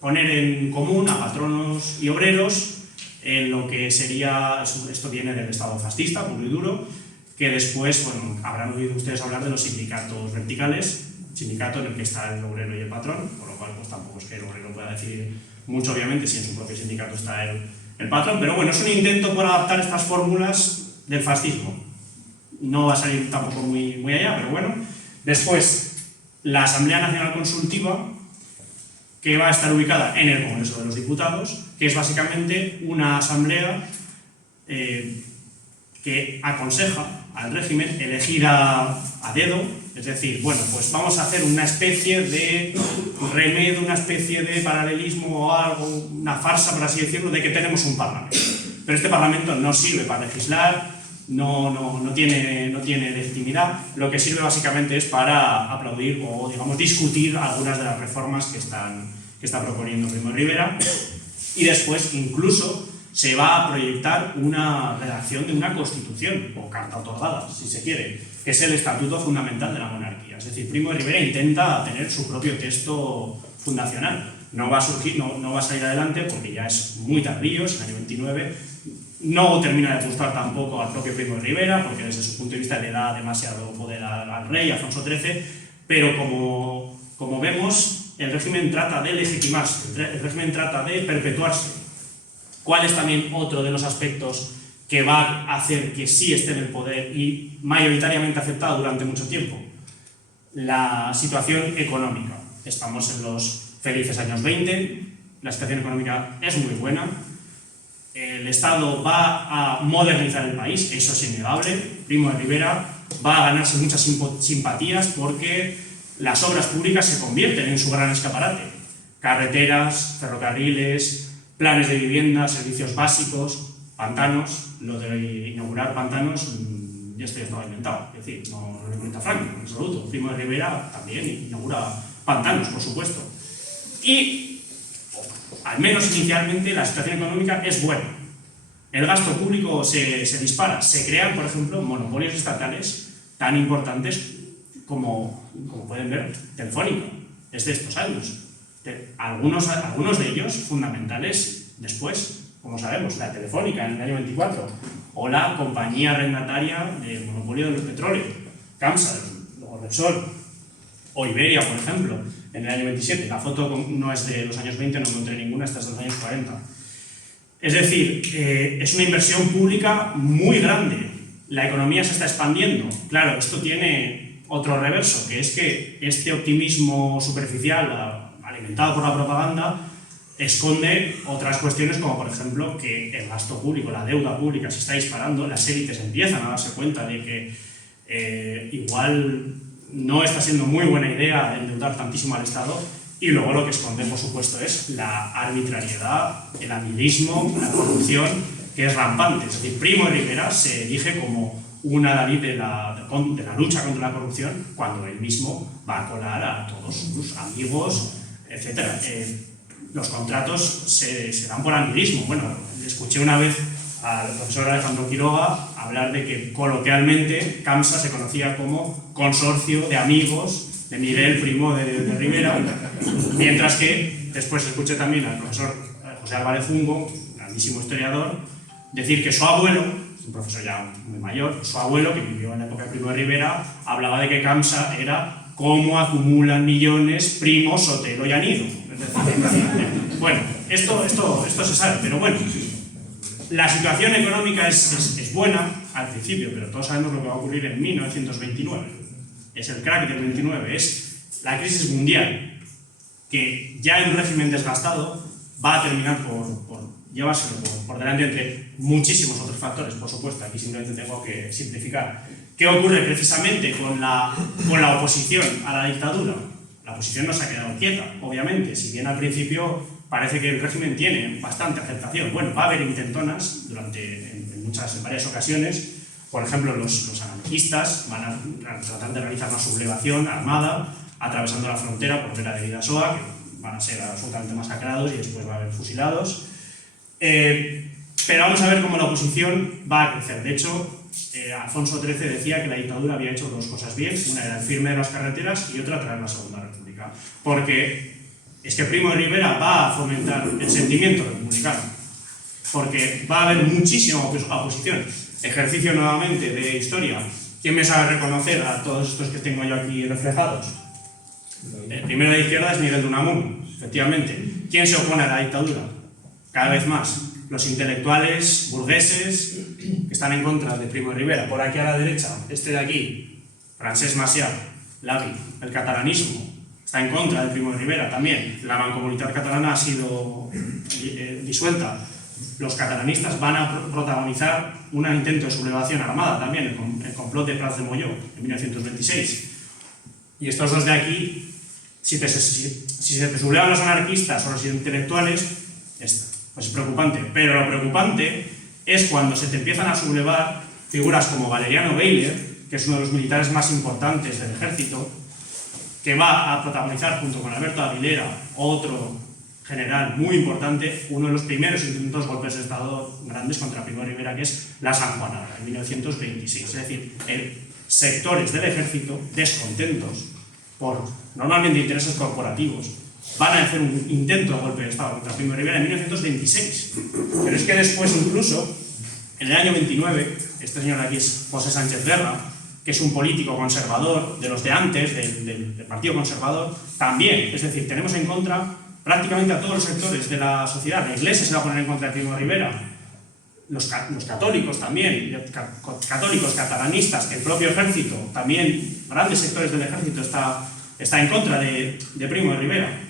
poner en común a patronos y obreros en lo que sería, esto viene del Estado fascista, puro y duro, que después, bueno, habrán oído ustedes hablar de los sindicatos verticales, sindicato en el que está el obrero y el patrón, por lo cual pues tampoco es que el obrero pueda decir mucho, obviamente, si en su propio sindicato está el patrón, pero bueno, es un intento por adaptar estas fórmulas del fascismo. No va a salir tampoco muy allá, pero bueno. Después, la Asamblea Nacional Consultiva, que va a estar ubicada en el Congreso de los Diputados, que es básicamente una asamblea que aconseja al régimen, elegida a dedo, es decir, bueno, pues vamos a hacer una especie de remedio, una especie de paralelismo o algo, una farsa, por así decirlo, de que tenemos un parlamento. Pero este parlamento no sirve para legislar, no tiene legitimidad. Lo que sirve básicamente es para aplaudir o, digamos, discutir algunas de las reformas que está proponiendo Primo de Rivera, y después incluso se va a proyectar una redacción de una constitución, o carta otorgada, si se quiere, que es el estatuto fundamental de la monarquía. Es decir, Primo de Rivera intenta tener su propio texto fundacional. No va a surgir, no va a salir adelante porque ya es muy tardío, es el año 29, no termina de gustar tampoco al propio Primo de Rivera, porque desde su punto de vista le da demasiado poder al rey, Alfonso XIII, pero como vemos, el régimen trata de legitimarse, el régimen trata de perpetuarse. ¿Cuál es también otro de los aspectos que va a hacer que sí esté en el poder y mayoritariamente aceptado durante mucho tiempo? La situación económica. Estamos en los felices años 20, la situación económica es muy buena, el Estado va a modernizar el país, eso es innegable. Primo de Rivera va a ganarse muchas simpatías porque las obras públicas se convierten en su gran escaparate. Carreteras, ferrocarriles, planes de vivienda, servicios básicos, pantanos. Lo de inaugurar pantanos ya estaba inventado, es decir, no lo inventa Franco en absoluto. Primo de Rivera también inaugura pantanos, por supuesto. Y, al menos inicialmente, la situación económica es buena. El gasto público se dispara. Se crean, por ejemplo, monopolios estatales tan importantes como pueden ver, Telefónica, es de estos años. Algunos de ellos fundamentales después, como sabemos, la Telefónica en el año 24, o la compañía arrendataria del monopolio de los petróleos, Camsa, luego Repsol, o Iberia, por ejemplo, en el año 27. La foto no es de los años 20, no encontré ninguna, esta es de los años 40. Es decir, es una inversión pública muy grande. La economía se está expandiendo. Claro, esto tiene otro reverso, que es que este optimismo superficial alimentado por la propaganda esconde otras cuestiones, como por ejemplo que el gasto público, la deuda pública se está disparando, las élites empiezan a darse cuenta de que igual no está siendo muy buena idea endeudar tantísimo al Estado, y luego lo que esconde, por supuesto, es la arbitrariedad, el amiguismo, la corrupción que es rampante. Es decir, Primo de Rivera se erige como un adalid de la lucha contra la corrupción cuando él mismo va a colar a todos sus amigos, etc. Los contratos se dan por amiguismo. Bueno, escuché una vez al profesor Alejandro Quiroga hablar de que coloquialmente CAMSA se conocía como consorcio de amigos de Miguel Primo de Rivera, mientras que después escuché también al profesor José Álvarez Fungo, grandísimo historiador, decir que su abuelo, un profesor ya muy mayor, su abuelo, que vivió en la época de Primo de Rivera, hablaba de que CAMSA era cómo acumulan millones Primo, Sotelo y Anido. Bueno, esto se sabe, pero bueno, la situación económica es buena al principio, pero todos sabemos lo que va a ocurrir en 1929. Es el crack del 29, es la crisis mundial, que ya en un régimen desgastado va a terminar por llevárselo por delante entre muchísimos otros factores, por supuesto. Aquí simplemente tengo que simplificar. ¿Qué ocurre precisamente con la oposición a la dictadura? La oposición no se ha quedado quieta, obviamente, si bien al principio parece que el régimen tiene bastante aceptación. Bueno, va a haber intentonas en varias ocasiones. Por ejemplo, los anarquistas van a tratar de realizar una sublevación armada atravesando la frontera por Vera de Bidasoa, que van a ser absolutamente masacrados y después va a haber fusilados. Pero vamos a ver cómo la oposición va a crecer. De hecho, Alfonso XIII decía que la dictadura había hecho dos cosas bien. Una era el firme de las carreteras y otra traer la Segunda República. Porque es que Primo de Rivera va a fomentar el sentimiento republicano. Porque va a haber muchísima oposición. Ejercicio nuevamente de historia. ¿Quién me sabe reconocer a todos estos que tengo yo aquí reflejados? El primero de izquierda es Miguel de Unamuno, efectivamente. ¿Quién se opone a la dictadura? Cada vez más. Los intelectuales burgueses que están en contra de Primo de Rivera. Por aquí a la derecha, este de aquí, Francesc Macià, l'AVI, el catalanismo, está en contra de Primo de Rivera también. La Mancomunitat Catalana ha sido disuelta. Los catalanistas van a protagonizar un intento de sublevación armada también, el complot de Prats de Molló en 1926. Y estos dos de aquí, si se te sublevan los anarquistas o los intelectuales, pues es preocupante. Pero lo preocupante es cuando se te empiezan a sublevar figuras como Valeriano Weyler, que es uno de los militares más importantes del ejército, que va a protagonizar junto con Alberto Aguilera, otro general muy importante, uno de los primeros intentos golpes de Estado grandes contra Primo de Rivera, que es la Sanjuanada, en 1926. Es decir, sectores del ejército descontentos por normalmente intereses corporativos van a hacer un intento de golpe de Estado contra Primo de Rivera en 1926. Pero es que después, incluso, en el año 29, este señor aquí es José Sánchez Guerra, que es un político conservador de los de antes, del Partido Conservador, también. Es decir, tenemos en contra prácticamente a todos los sectores de la sociedad. La Iglesia se va a poner en contra de Primo de Rivera, los católicos también, católicos catalanistas, el propio ejército, también grandes sectores del ejército está en contra de Primo de Rivera.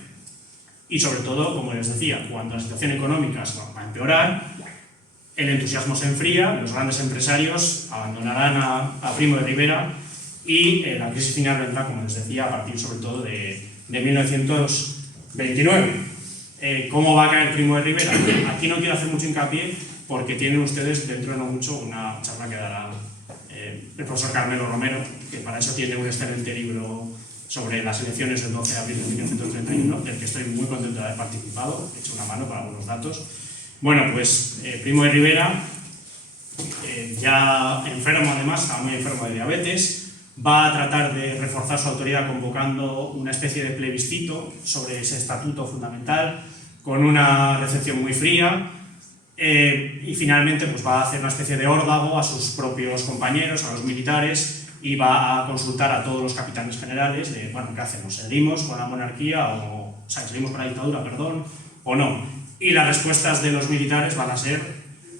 Y sobre todo, como les decía, cuando la situación económica se va a empeorar, el entusiasmo se enfría, los grandes empresarios abandonarán a Primo de Rivera y la crisis final vendrá, como les decía, a partir sobre todo de 1929. ¿Cómo va a caer Primo de Rivera? Aquí no quiero hacer mucho hincapié porque tienen ustedes dentro de no mucho una charla que dará el profesor Carmelo Romero, que para eso tiene un excelente libro sobre las elecciones del 12 de abril de 1931, del que estoy muy contento de haber participado, he hecho una mano para algunos datos. Bueno, pues Primo de Rivera, ya enfermo además, estaba muy enfermo de diabetes, va a tratar de reforzar su autoridad convocando una especie de plebiscito sobre ese estatuto fundamental, con una recepción muy fría, y finalmente pues va a hacer una especie de órdago a sus propios compañeros, a los militares, y va a consultar a todos los capitanes generales de, bueno, ¿qué hacemos? ¿Seguimos con la monarquía seguimos con la dictadura, perdón, o no? Y las respuestas de los militares van a ser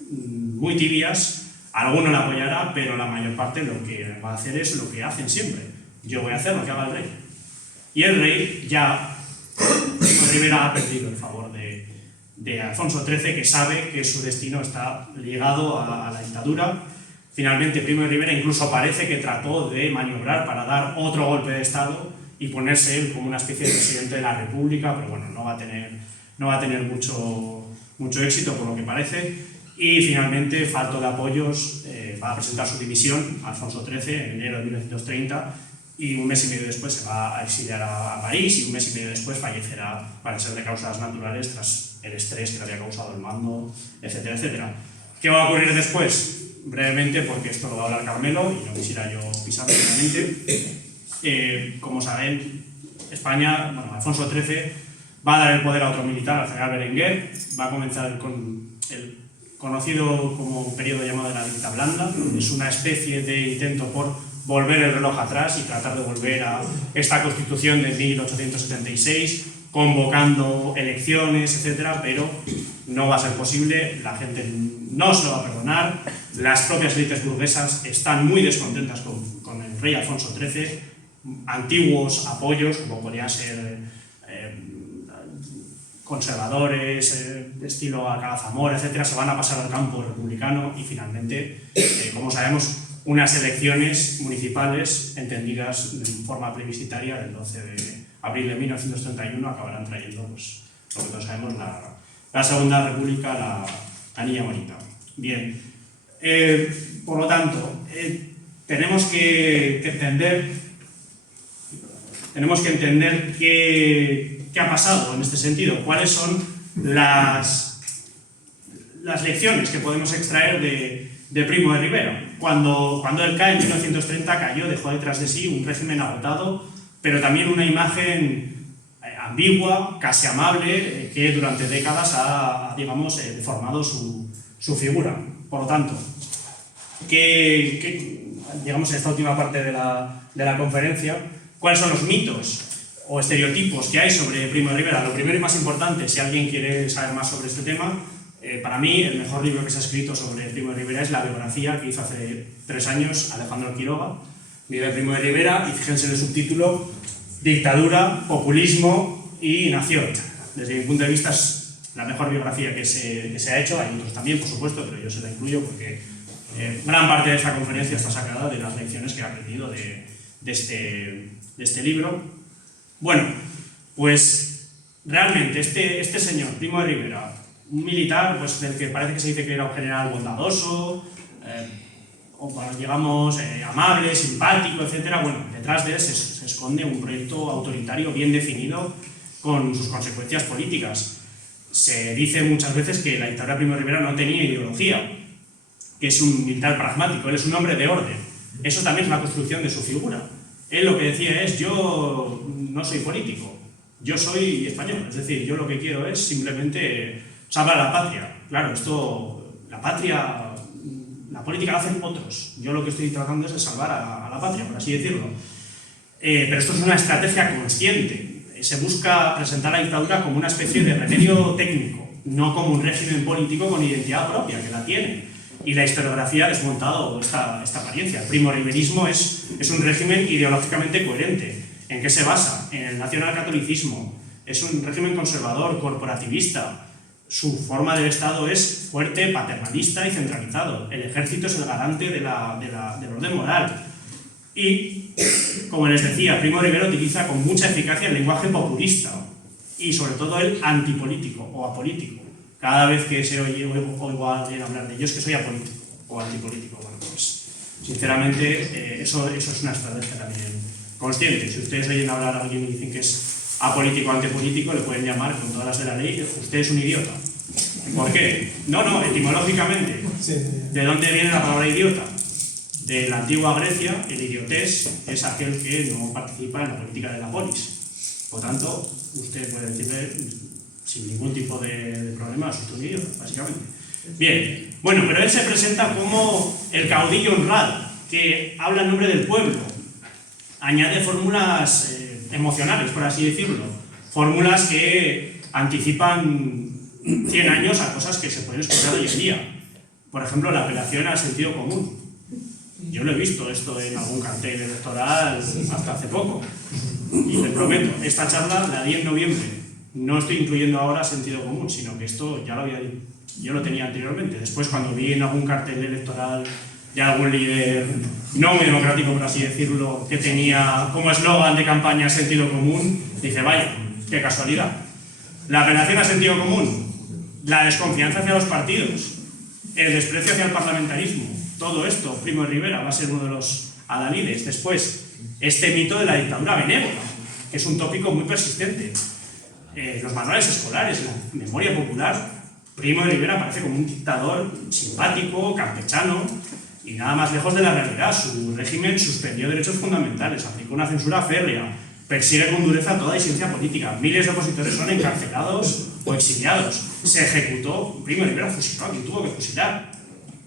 muy tibias. Alguno la apoyará, pero la mayor parte lo que va a hacer es lo que hacen siempre. Yo voy a hacer lo que haga el rey. Y el rey ya, Rivera ha perdido el favor de Alfonso XIII, que sabe que su destino está ligado a la dictadura. Finalmente, Primo de Rivera incluso parece que trató de maniobrar para dar otro golpe de Estado y ponerse él como una especie de presidente de la República, pero bueno, no va a tener mucho éxito por lo que parece. Y finalmente, falto de apoyos, va a presentar su dimisión, Alfonso XIII, en enero de 1930, y un mes y medio después se va a exiliar a París, y un mes y medio después fallecerá, para ser de causas naturales, tras el estrés que le había causado el mando, etcétera, etcétera. ¿Qué va a ocurrir después? Brevemente, porque esto lo va a hablar Carmelo, y no quisiera yo pisarlo brevemente. Como saben, España, bueno, Alfonso XIII va a dar el poder a otro militar, al general Berenguer, va a comenzar con el conocido como periodo llamado de la dicta blanda. Es una especie de intento por volver el reloj atrás y tratar de volver a esta constitución de 1876, convocando elecciones, etcétera, pero no va a ser posible, la gente no se lo va a perdonar, las propias élites burguesas están muy descontentas con el rey Alfonso XIII, antiguos apoyos, como podrían ser conservadores, estilo Alcalá Zamora, etcétera, se van a pasar al campo republicano y finalmente, como sabemos, unas elecciones municipales entendidas de forma plebiscitaria del 12 de abril de 1931 acabarán trayendo, pues, lo que todos sabemos, la Segunda República, la niña bonita. Bien, por lo tanto, tenemos que entender qué ha pasado en este sentido, cuáles son las lecciones que podemos extraer de Primo de Rivera. Cuando él cae en 1930 cayó, dejó detrás de sí un régimen agotado, pero también una imagen ambigua, casi amable, que durante décadas ha, digamos, deformado su figura. Por lo tanto, llegamos a esta última parte de la conferencia, ¿cuáles son los mitos o estereotipos que hay sobre Primo de Rivera? Lo primero y más importante, si alguien quiere saber más sobre este tema, para mí el mejor libro que se ha escrito sobre Primo de Rivera es la biografía que hizo hace 3 años Alejandro Quiroga, Vida de Primo de Rivera, y fíjense en el subtítulo: Dictadura, populismo y nación. Desde mi punto de vista es la mejor biografía que se ha hecho. Hay otros también, por supuesto, pero yo se la incluyo porque gran parte de esta conferencia está sacada de las lecciones que he aprendido de este libro. Bueno, pues realmente este señor, Primo de Rivera, un militar, pues del que parece que se dice que era un general bondadoso, o digamos amable, simpático, etcétera. Bueno, detrás de él se esconde un proyecto autoritario bien definido con sus consecuencias políticas. Se dice muchas veces que la dictadura de Primo de Rivera no tenía ideología, que es un militar pragmático, él es un hombre de orden. Eso también es una construcción de su figura. Él lo que decía es: yo no soy político, yo soy español, es decir, yo lo que quiero es simplemente salvar a la patria. Claro, la patria, la política la hacen otros, yo lo que estoy tratando es de salvar a la patria, por así decirlo. Pero esto es una estrategia consciente, se busca presentar la dictadura como una especie de remedio técnico, no como un régimen político con identidad propia, que la tiene. Y la historiografía ha desmontado esta apariencia. El primoriberismo es un régimen ideológicamente coherente. ¿En qué se basa? En el nacionalcatolicismo. Es un régimen conservador, corporativista. Su forma del Estado es fuerte, paternalista y centralizado. El ejército es el garante del orden moral. Y, como les decía, Primo de Rivera utiliza con mucha eficacia el lenguaje populista y, sobre todo, el antipolítico o apolítico. Cada vez que se oigo a alguien hablar de ello es que soy apolítico o antipolítico. Bueno, pues, sinceramente, eso es una estrategia también consciente. Si ustedes oyen hablar a alguien y dicen que es apolítico o antipolítico, le pueden llamar con todas las de la ley: usted es un idiota. ¿Por qué? No, etimológicamente. ¿De dónde viene la palabra idiota? De la antigua Grecia, el idiotés es aquel que no participa en la política de la polis. Por tanto, usted puede decirle sin ningún tipo de problema, es un idiota, básicamente. Bien, bueno, pero él se presenta como el caudillo honrado, que habla en nombre del pueblo, añade fórmulas emocionales, por así decirlo, fórmulas que anticipan 100 años a cosas que se pueden escuchar hoy en día. Por ejemplo, la apelación al sentido común. Yo lo he visto esto en algún cartel electoral hasta hace poco. Y te prometo, esta charla la di en noviembre. No estoy incluyendo ahora sentido común, sino que esto yo lo tenía anteriormente. Después, cuando vi en algún cartel electoral de algún líder no muy democrático, por así decirlo, que tenía como eslogan de campaña sentido común, dije, vaya, qué casualidad. La apelación al sentido común, la desconfianza hacia los partidos, el desprecio hacia el parlamentarismo, todo esto, Primo de Rivera va a ser uno de los adalides. Después, este mito de la dictadura benévola, que es un tópico muy persistente. Los manuales escolares, la memoria popular, Primo de Rivera aparece como un dictador simpático, campechano, y nada más lejos de la realidad. Su régimen suspendió derechos fundamentales, aplicó una censura férrea, persigue con dureza toda disidencia política. Miles de opositores son encarcelados o exiliados. Se ejecutó, Primo de Rivera fusiló a quien tuvo que fusilar.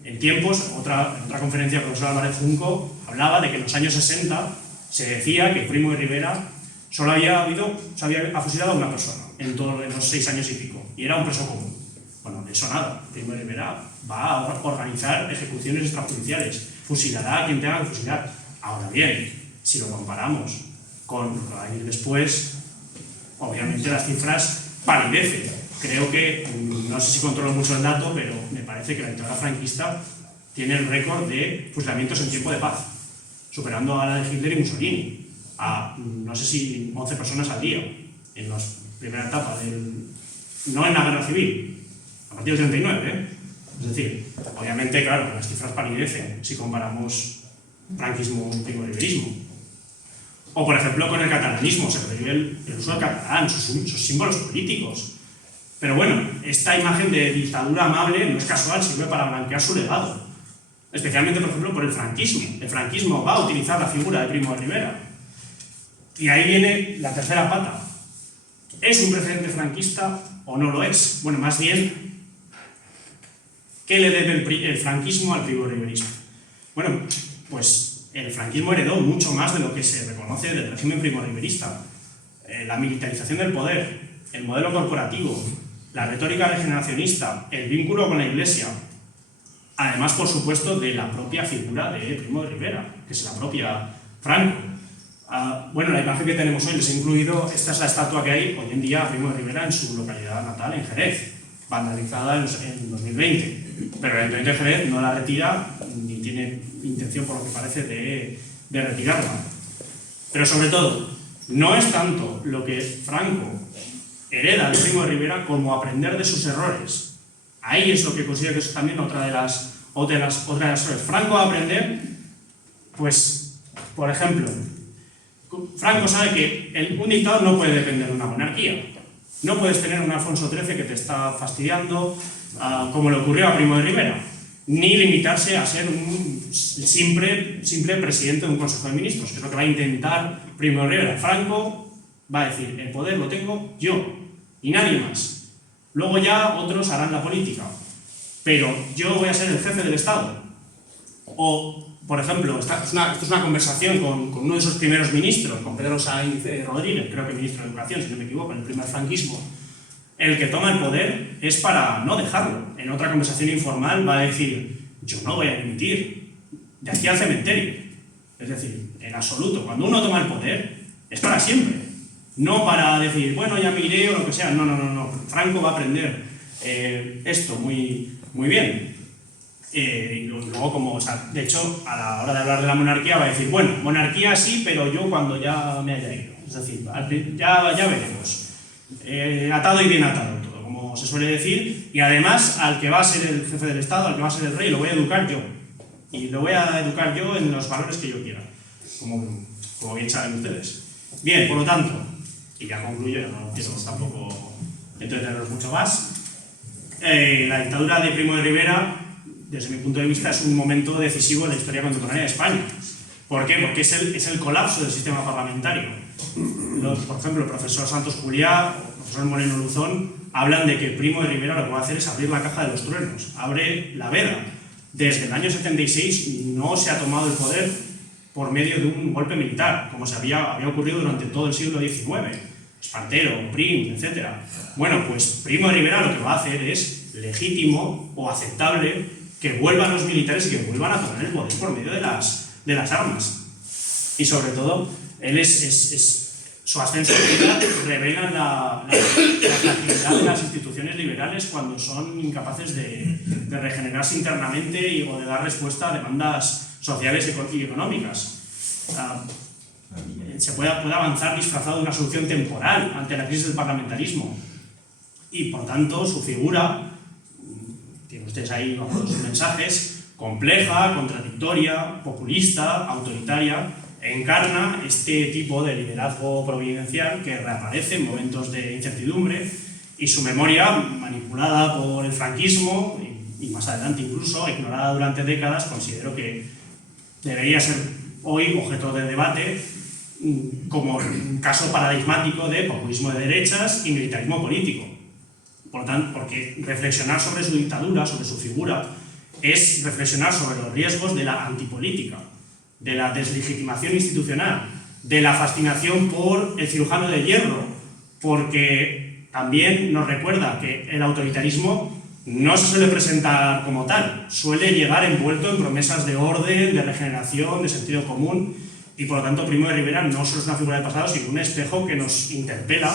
En tiempos, en otra conferencia, el profesor Álvarez Junco hablaba de que en los años 60 se decía que Primo de Rivera solo se había fusilado a una persona en todos los 6 años y pico, y era un preso común. Bueno, de eso nada. Primo de Rivera va a organizar ejecuciones extrajudiciales, fusilará a quien tenga que fusilar. Ahora bien, si lo comparamos con lo que va a ir después, obviamente las cifras palidecen. Creo que, no sé si controlo mucho el dato, pero me parece que la dictadura franquista tiene el récord de fusilamientos en tiempo de paz, superando a la de Hitler y Mussolini, a no sé si 11 personas al día, en la primera etapa no en la guerra civil, a partir del 39, Es decir, obviamente, claro, las cifras palidecen si comparamos franquismo y primo-riverismo. O, por ejemplo, con el catalanismo, se prohíbe el uso del catalán, sus símbolos políticos. Pero bueno, esta imagen de dictadura amable no es casual, sirve para blanquear su legado. Especialmente, por ejemplo, por el franquismo. El franquismo va a utilizar la figura de Primo de Rivera. Y ahí viene la tercera pata. ¿Es un precedente franquista o no lo es? Bueno, más bien, ¿qué le debe el franquismo al primo-riverismo? Bueno, pues el franquismo heredó mucho más de lo que se reconoce del régimen primo-riverista. La militarización del poder, el modelo corporativo, la retórica regeneracionista, el vínculo con la Iglesia, además, por supuesto, de la propia figura de Primo de Rivera, que es la propia Franco. Bueno, la imagen que tenemos hoy les he incluido, esta es la estatua que hay hoy en día a Primo de Rivera en su localidad natal, en Jerez, vandalizada en 2020. Pero el Ayuntamiento de Jerez no la retira ni tiene intención, por lo que parece, de retirarla. Pero sobre todo, no es tanto lo que Franco hereda al Primo de Rivera como aprender de sus errores. Ahí es lo que considero que es también otra de las cosas. Franco va a aprender, pues, por ejemplo, Franco sabe que un dictador no puede depender de una monarquía. No puedes tener un Alfonso XIII que te está fastidiando, como le ocurrió a Primo de Rivera, ni limitarse a ser un simple presidente de un Consejo de Ministros, que es lo que va a intentar Primo de Rivera. Franco va a decir, el poder lo tengo yo y nadie más. Luego ya otros harán la política, pero yo voy a ser el jefe del Estado. O, por ejemplo, esto es una conversación con uno de sus primeros ministros, con Pedro Sainz Rodríguez, creo que ministro de Educación, si no me equivoco, en el primer franquismo. El que toma el poder es para no dejarlo. En otra conversación informal va a decir, yo no voy a dimitir, de aquí al cementerio. Es decir, en absoluto, cuando uno toma el poder, es para siempre. No para decir, bueno, ya me iré o lo que sea. No. Franco va a aprender esto muy bien. Y luego, de hecho, a la hora de hablar de la monarquía va a decir, bueno, monarquía sí, pero yo cuando ya me haya ido. Es decir, ya veremos. Atado y bien atado todo, como se suele decir. Y además, al que va a ser el jefe del Estado, al que va a ser el rey, lo voy a educar yo. Y lo voy a educar yo en los valores que yo quiera, como bien saben ustedes. Bien, por lo tanto, y ya concluyo, no quiero tampoco entreteneros mucho más, la dictadura de Primo de Rivera, desde mi punto de vista, es un momento decisivo en la historia contemporánea de España. ¿Por qué? Porque es el colapso del sistema parlamentario. Por ejemplo, el profesor Santos Juliá o el profesor Moreno Luzón hablan de que Primo de Rivera lo que va a hacer es abrir la caja de los truenos, abre la veda. Desde el año 76 no se ha tomado el poder por medio de un golpe militar, como se había ocurrido durante todo el siglo XIX. Espartero, Prim, etc. Bueno, pues Primo de Rivera lo que va a hacer es legítimo o aceptable que vuelvan los militares y que vuelvan a tomar el poder por medio de las armas. Y sobre todo, su ascenso revela la fragilidad de las instituciones liberales cuando son incapaces de regenerarse internamente o de dar respuesta a demandas sociales y económicas. Se puede avanzar disfrazado de una solución temporal ante la crisis del parlamentarismo. Y, por tanto, su figura, tiene visteis ahí bajo sus mensajes, compleja, contradictoria, populista, autoritaria, encarna este tipo de liderazgo providencial que reaparece en momentos de incertidumbre, y su memoria, manipulada por el franquismo y más adelante incluso ignorada durante décadas, considero que debería ser hoy objeto de debate como un caso paradigmático de populismo de derechas y militarismo político. Por tanto, porque reflexionar sobre su dictadura, sobre su figura, es reflexionar sobre los riesgos de la antipolítica, de la deslegitimación institucional, de la fascinación por el cirujano de hierro, porque también nos recuerda que el autoritarismo no se suele presentar como tal, suele llegar envuelto en promesas de orden, de regeneración, de sentido común, y por lo tanto Primo de Rivera no solo es una figura del pasado, sino un espejo que nos interpela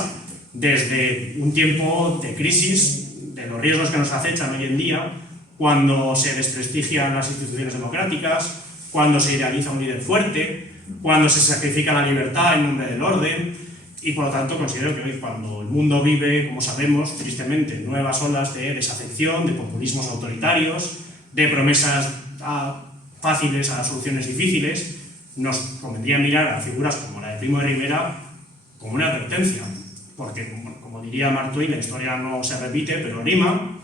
desde un tiempo de crisis, de los riesgos que nos acechan hoy en día, cuando se desprestigian las instituciones democráticas, cuando se idealiza un líder fuerte, cuando se sacrifica la libertad en nombre del orden, y por lo tanto considero que hoy, cuando el mundo vive, como sabemos, tristemente, nuevas olas de desafección, de populismos autoritarios, de promesas fáciles a soluciones difíciles, nos convendría mirar a figuras como la de Primo de Rivera como una advertencia, porque, como diría Mark Twain, la historia no se repite, pero rima,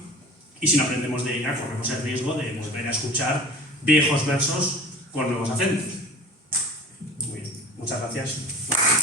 y si no aprendemos de ella, corremos el riesgo de volver a escuchar viejos versos con nuevos acentos. Muy bien, muchas gracias.